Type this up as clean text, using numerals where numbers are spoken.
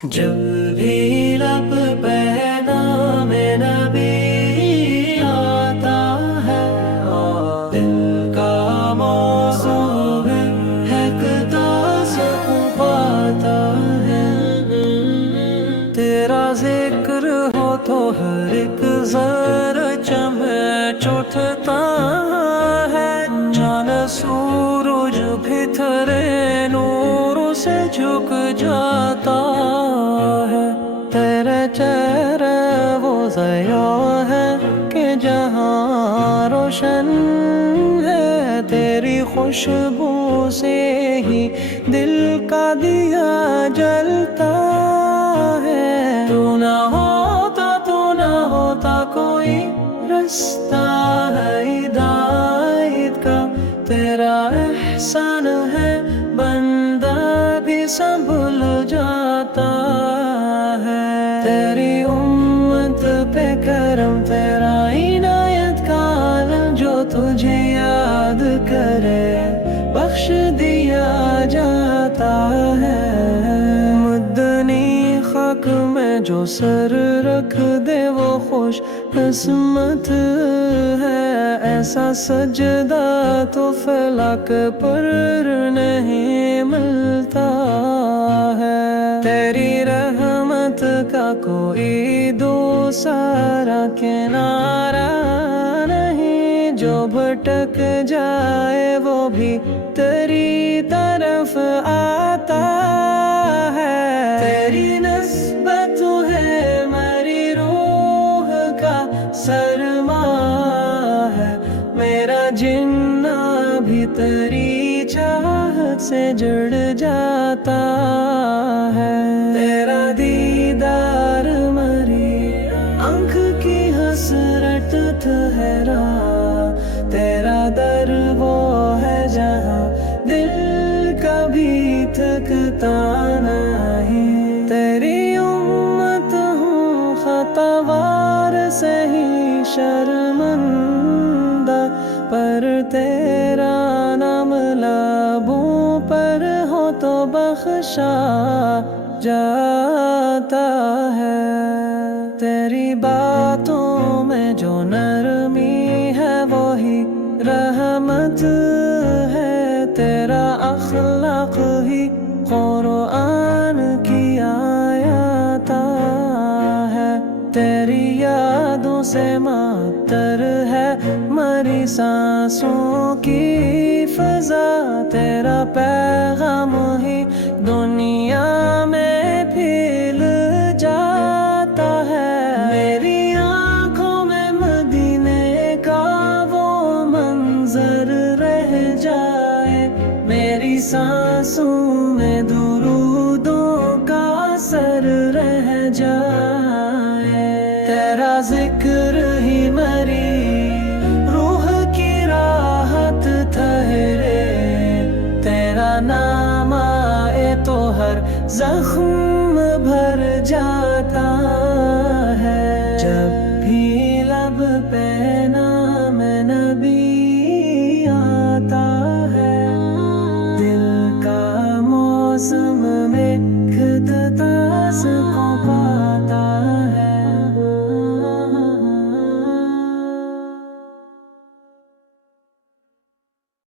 जब भी लब पे नाम नबी आता है और दिल का मौजू महकता सुकून पाता है। तेरा जिक्र हो तो हर एक ज़रा चमक उठता है। चांद सूरज भी तेरे नूरों से झुक जाता है। तेरे चेहरे वो ज़या है कि जहाँ रोशन है। तेरी खुशबू से ही दिल का दिया जलता है। तू ना होता कोई रास्ता है हिदायत का। तेरा एहसान है बंदा भी संभल जाता है। तेरी उम्मत पे करम तेरा इनायत का आलम जो तुझे याद करे बख्श दिया जाता है। मुद्दनी खाक में जो सर रख दे वो खुश किस्मत है। ऐसा सजदा तो फलक पर नहीं मिलता है। तेरी रहमत का कोई दूसरा किनारा नहीं। जो भटक जाए वो भी तेरी तरफ आता है। तेरी नस्बत है मेरी रूह का सरमा है। मेरा जिन्ना भी तेरी चाहत से जुड़ जाता है। तेरा दीदार मरी आँख की हसरत ठहरा। तेरा दर वो है जहाँ दिल कभी थकता नहीं। तेरी उम्मत हूँ खतावार से ही शर्मिंदा पर तेरा नाम लबों पर हो तो बख्शा जाता है। तेरी बातों में जो नरमी है वही रहमत है। तेरा अखलाक ही कुरान की आयत है। तेरी यादों से मातर है मरी सांसों की फजा। तेरा पैगाम ही दुनिया में फैल जाता है। मेरी आँखों में मदीने का वो मंजर रह जाए। मेरी सांसों में दुरूदों का असर रह जाए। तेरा जिक्र ही मरी रूह की राहत ठहरे। तेरा नाम आए तो हर जख्म भर जाता